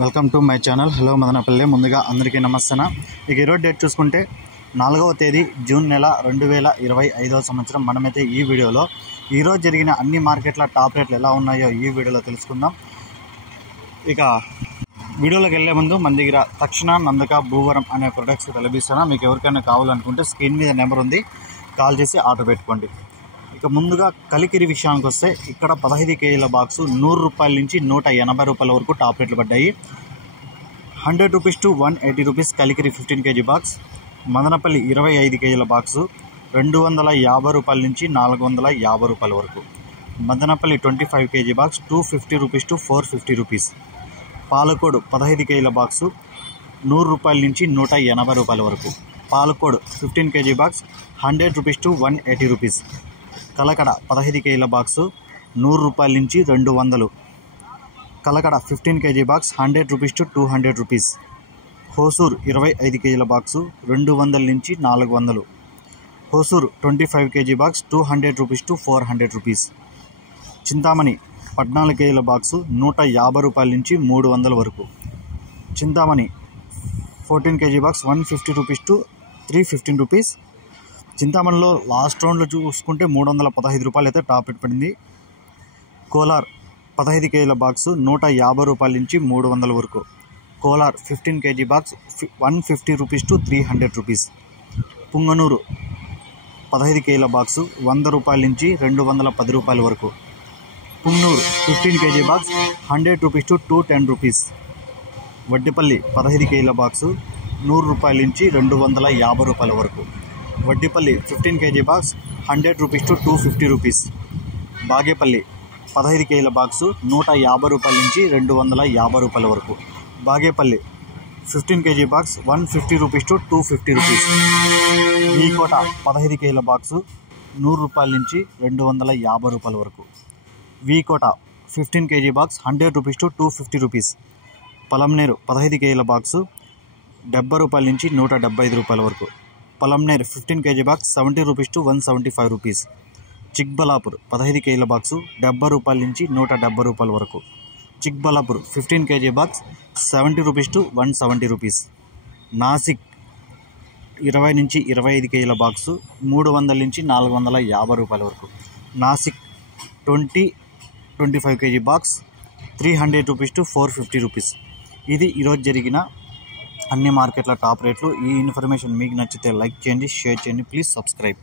Welcome to my channel. Hello Madanapalle. ముందుగా అందరికీ నమస్తే. ఇక ఈరోజు డేట్ చూసుకుంటే 4వ తేదీ జూన్ నెల 2025వ సంవత్సరం. మనమైతే ఈ వీడియోలో ఈరోజు జరిగిన అన్ని మార్కెట్ల టాప్ రేట్లు ఎలా ఉన్నాయో ఈ వీడియోలో తెలుసుకుందాం. ఇక వీడియోలోకి వెళ్ళే ముందు మన దగ్గర తక్షణ, నందక, భూవరం అనే ప్రొడక్ట్స్ లభిస్తున్నా. మీకు ఎవరికైనా కావాలనుకుంటే స్క్రీన్ మీద నెంబర్ ఉంది, కాల్ చేసి ఆర్డర్ పెట్టుకోండి. ఇక ముందుగా కలికిరి విషయానికి వస్తే ఇక్కడ 15 కేజీల బాక్సు 100 రూపాయల నుంచి 180 రూపాయల వరకు టాప్ రేట్లు పడ్డాయి. 100 rupees to 180 rupees Kalikiri 15 K G box. Madanapalle 25 కేజీల బాక్సు 250 రూపాయల నుంచి 450 రూపాయల వరకు. Madanapalle 25 KG box 250 rupees to 450 rupees. Palakodu 15 కేజీల బాక్సు 100 రూపాయల నుంచి 180 రూపాయల వరకు. Palakodu 15 K G box 100 rupees to 180 rupees. Kalakada 15 కేజీల బాక్సు 100 రూపాయల నుంచి 200. Kalakada 15 K G box 100 rupees to 200 rupees. Hosur 25 కేజీల బాక్సు 200 నుంచి 400. Hosur 25 KG box 200 rupees to 400 rupees. Chintamani 14 కేజీల బాక్సు 150 రూపాయల నుంచి 300 వరకు. Chintamani 14 KG box 150 rupees to 315 rupees. చింతామణిలో లాస్ట్ రౌండ్లో చూసుకుంటే 315 రూపాయలు అయితే టాప్ రేట్ పడింది. కోలార్ 15 కేజీల బాక్సు 150 రూపాయల నుంచి 300 వరకు. Kolar 15 K G box 150 rupees to 300 rupees. Punganur 15 కేజీల బాక్సు 100 రూపాయల నుంచి 210 రూపాయల వరకు. Punganur 15 K G box 100 rupees to 210 rupees. Vaddipalli 15 కేజీల బాక్సు 100 రూపాయల నుంచి 250 రూపాయల వరకు. Vaddipalli 15 K G box 100 rupees to 250 rupees. Bagepalli 15 కేజీల బాక్సు 150 రూపాయల నుంచి 250 రూపాయల వరకు. Bagepalli 15 K G box 150 rupees to 250 rupees. V Kota 15 కేజీల బాక్సు 100 రూపాయల నుంచి 250 రూపాయల వరకు. V Kota 15 K G box 100 rupees to 250 rupees. Palamaner 15 కేజీల బాక్సు 70 రూపాయల నుంచి 175 రూపాయల వరకు. Palamaner 15 K G box 70 rupees to 175 rupees. Chikballapur 15 కేజీల బాక్సు 70 రూపాయల నుంచి 170 రూపాయల వరకు. Chikballapur 15 K G box 70 rupees to 170 rupees. Nasik 20 నుంచి 25 కేజీల బాక్సు 300 నుంచి 450 రూపాయల వరకు. Nasik 25 KG box 300 rupees to 450 rupees. ఇది ఈరోజు జరిగిన అన్ని మార్కెట్ల టాప్ రేట్లు. ఈ ఇన్ఫర్మేషన్ మీకు నచ్చితే లైక్ చేయండి, షేర్ చేయండి, ప్లీజ్ సబ్స్క్రైబ్.